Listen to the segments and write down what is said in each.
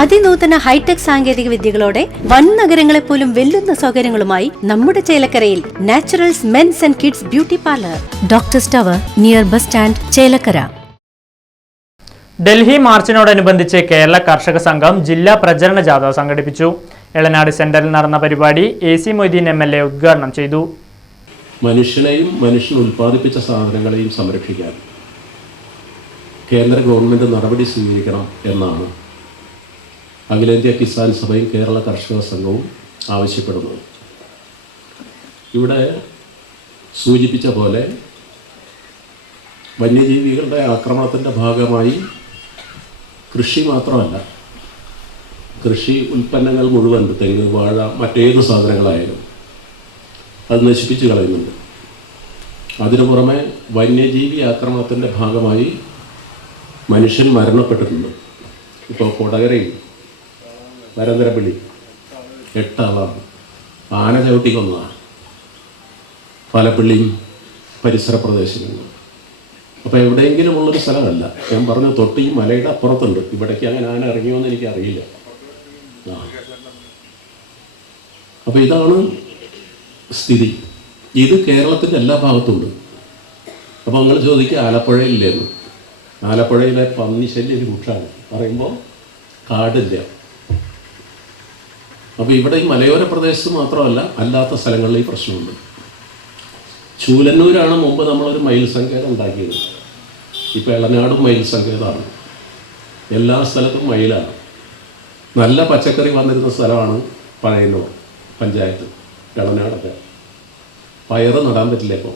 അതിനൂതന hi tech സാങ്കേതിക വിദ്യകളോടെ വൻ നഗരങ്ങളെ പോലും വെല്ലുന്ന സൗകര്യങ്ങളുമായി നമ്മുടെ ചേലക്കരയിൽ naturals men's and kids beauty parlour. Doctor സ്റ്റവർ near bus stand Chelakkara. Delhi മാർച്ചിനോടനുബന്ധിച്ച് Kerala Karshaka Sangham ജില്ലാ പ്രചരണ ജാഥ സംഘടിപ്പിച്ചു. എളനാട് സെന്ററിൽ നടന്ന പരിപാടി A C Moideen M L A ഉദ്ഘാടനം ചെയ്തു. മനുഷ്യനെയും മനുഷ്യൻ ഉൽപ്പാദിപ്പിച്ച സാധനങ്ങളെയും സംരക്ഷിക്കാൻ കേന്ദ്ര ഗവൺമെന്റ് നടപടി സ്വീകരിക്കണം എന്നാണ് അഖിലേന്ത്യാ കിസാൻ സഭയും കേരള കർഷക സംഘവും ആവശ്യപ്പെടുന്നത് ഇവിടെ സൂചിപ്പിച്ച പോലെ വന്യജീവികളുടെ ആക്രമണത്തിന്റെ ഭാഗമായി കൃഷി മാത്രമല്ല കൃഷി ഉൽപ്പന്നങ്ങൾ മുഴുവൻ തെങ്ങ് വാഴ മറ്റേത് സാധനങ്ങളായാലും അത് നശിപ്പിച്ച് കളയുന്നുണ്ട്. അതിനു പുറമെ വന്യജീവി ആക്രമണത്തിന്റെ ഭാഗമായി മനുഷ്യൻ മരണപ്പെട്ടിട്ടുണ്ട്. ഇപ്പോൾ കൊടകരയിൽ വരന്തരപ്പള്ളി എട്ടാളാണ് ആന ചവിട്ടി കൊന്നതാണ് പാലപ്പള്ളിയും പരിസര പ്രദേശങ്ങളും അപ്പോൾ എവിടെയെങ്കിലും ഉള്ളൊരു സ്ഥലമല്ല. ഞാൻ പറഞ്ഞു തൊട്ട് ഈ മലയുടെ അപ്പുറത്തുണ്ട്. ഇവിടേക്ക് അങ്ങനെ ആന ഇറങ്ങിയോന്ന് എനിക്ക് അറിയില്ല ആ. അപ്പോൾ ഇതാണ് സ്ഥിതി. ഇത് കേരളത്തിന്റെ എല്ലാ ഭാഗത്തുണ്ട്. അപ്പോൾ നിങ്ങൾ ചോദിക്കുക ആലപ്പുഴയില്ലേന്ന് ആലപ്പുഴയിലെ പന്നി ഒരു കുട്ടാണ് പറയുമ്പോൾ കാടില്ല. അപ്പോൾ ഇവിടെ ഈ മലയോര പ്രദേശത്ത് മാത്രമല്ല അല്ലാത്ത സ്ഥലങ്ങളിൽ ഈ പ്രശ്നമുണ്ട്. ചൂലന്നൂരാണ് മുമ്പ് നമ്മളൊരു മയിൽ സങ്കേതം ഉണ്ടാക്കിയത്. ഇപ്പോൾ ഇളനാടും മയിൽ സങ്കേതമാണ് എല്ലാ സ്ഥലത്തും മയിലാണ്. നല്ല പച്ചക്കറി വന്നിരുന്ന സ്ഥലമാണ് പഴയന്നൂർ പഞ്ചായത്ത് ഇളനാടൊക്കെ പയറ് നടാൻ പറ്റില്ല ഇപ്പോൾ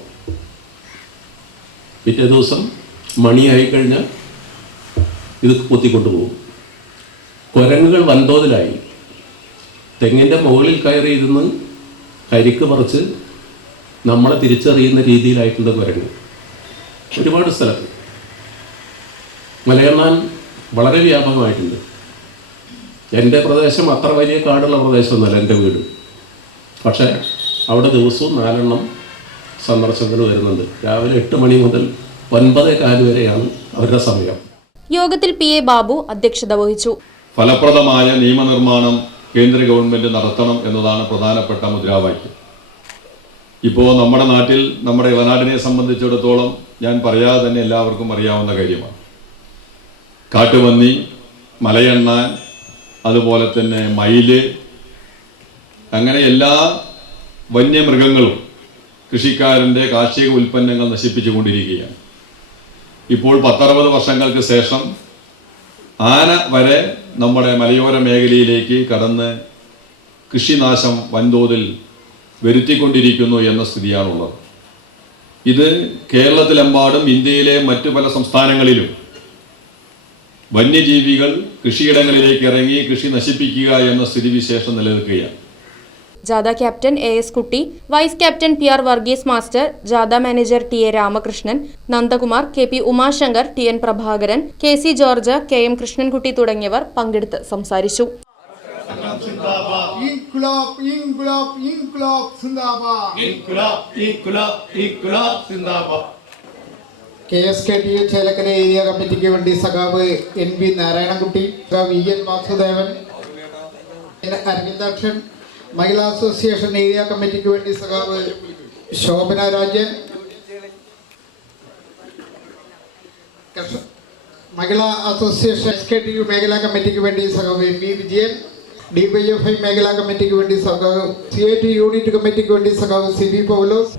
പിറ്റേ ദിവസം മണിയായി കഴിഞ്ഞാൽ ഇത് പൊത്തിക്കൊണ്ടു പോകും കുരങ്ങുകൾ വൻതോതിലായി. തെങ്ങിന്റെ മുകളിൽ കയറി ഇരുന്ന് കരിക്ക് പറിച്ച് നമ്മളെ തിരിച്ചറിയുന്ന രീതിയിലായിട്ടുണ്ട് കുരങ്ങ് ഒരുപാട് സ്ഥലത്ത്. മലയണ്ണാൻ വളരെ വ്യാപകമായിട്ടുണ്ട്. എന്റെ പ്രദേശം അത്ര വലിയ കാടുള്ള പ്രദേശമൊന്നുമല്ല എന്റെ വീട്. പക്ഷേ അവിടെ ദിവസവും നാലെണ്ണം സന്ദർശകർ വരുന്നുണ്ട്. രാവിലെ എട്ട് മണി മുതൽ ഒൻപത് കാൽ വരെയാണ് അവരുടെ സമയം. യോഗത്തിൽ പി എ ബാബു അധ്യക്ഷത വഹിച്ചു. ഫലപ്രദമായ നിയമനിർമ്മാണം കേന്ദ്ര ഗവൺമെന്റ് നടത്തണം എന്നതാണ് പ്രധാനപ്പെട്ട മുദ്രാവാക്യം. ഇപ്പോൾ നമ്മുടെ നാട്ടിൽ നമ്മുടെ ഇളനാടിനെ സംബന്ധിച്ചിടത്തോളം ഞാൻ പറയാതെ തന്നെ എല്ലാവർക്കും അറിയാവുന്ന കാര്യമാണ്. കാട്ടുപന്നി മലയെണ്ണാൻ അതുപോലെ തന്നെ മയിൽ അങ്ങനെ എല്ലാ വന്യമൃഗങ്ങളും കൃഷിക്കാരന്റെ കാർഷിക ഉൽപ്പന്നങ്ങൾ നശിപ്പിച്ചുകൊണ്ടിരിക്കുകയാണ്. ഇപ്പോൾ പത്തറുപത് വർഷങ്ങൾക്ക് ശേഷം ആന വരെ നമ്മുടെ മലയോര മേഖലയിലേക്ക് കടന്ന് കൃഷിനാശം വൻതോതിൽ വരുത്തിക്കൊണ്ടിരിക്കുന്നു എന്ന സ്ഥിതിയാണുള്ളത്. ഇത് കേരളത്തിലെമ്പാടും ഇന്ത്യയിലെ മറ്റു പല സംസ്ഥാനങ്ങളിലും വന്യജീവികൾ കൃഷിയിടങ്ങളിലേക്ക് ഇറങ്ങി കൃഷി നശിപ്പിക്കുക എന്ന സ്ഥിതിവിശേഷം നിലനിൽക്കുകയാണ്. ജാഥ captain A S Kutty vice captain P R Varghese master ജാഥ manager T A Ramakrishnan Nandakumar K P Umashankar T N Prabhakaran K C George K M Krishnankutty തുടങ്ങിയവർ പങ്കെടുത്ത് സംസാരിച്ചു. K S K T A Chelakkara area കമ്മിറ്റിക്ക് വേണ്ടി സഖാവ് N V Narayanankutty V N Vasudevan Aravindakshan Mahila association area കമ്മിറ്റിക്ക് വേണ്ടി സഖാവ് ശോഭന രാജൻ. കർഷ- Mahila association S K T U മേഖലാ കമ്മിറ്റിക്ക് വേണ്ടി സഖാവ് M V Vijayan. D Y F I മേഖലാ കമ്മിറ്റിക്ക് വേണ്ടി സഖാവ് സി ഐ ടി യൂണിറ്റ് കമ്മിറ്റിക്ക് വേണ്ടി സഖാവ് C V Paulose.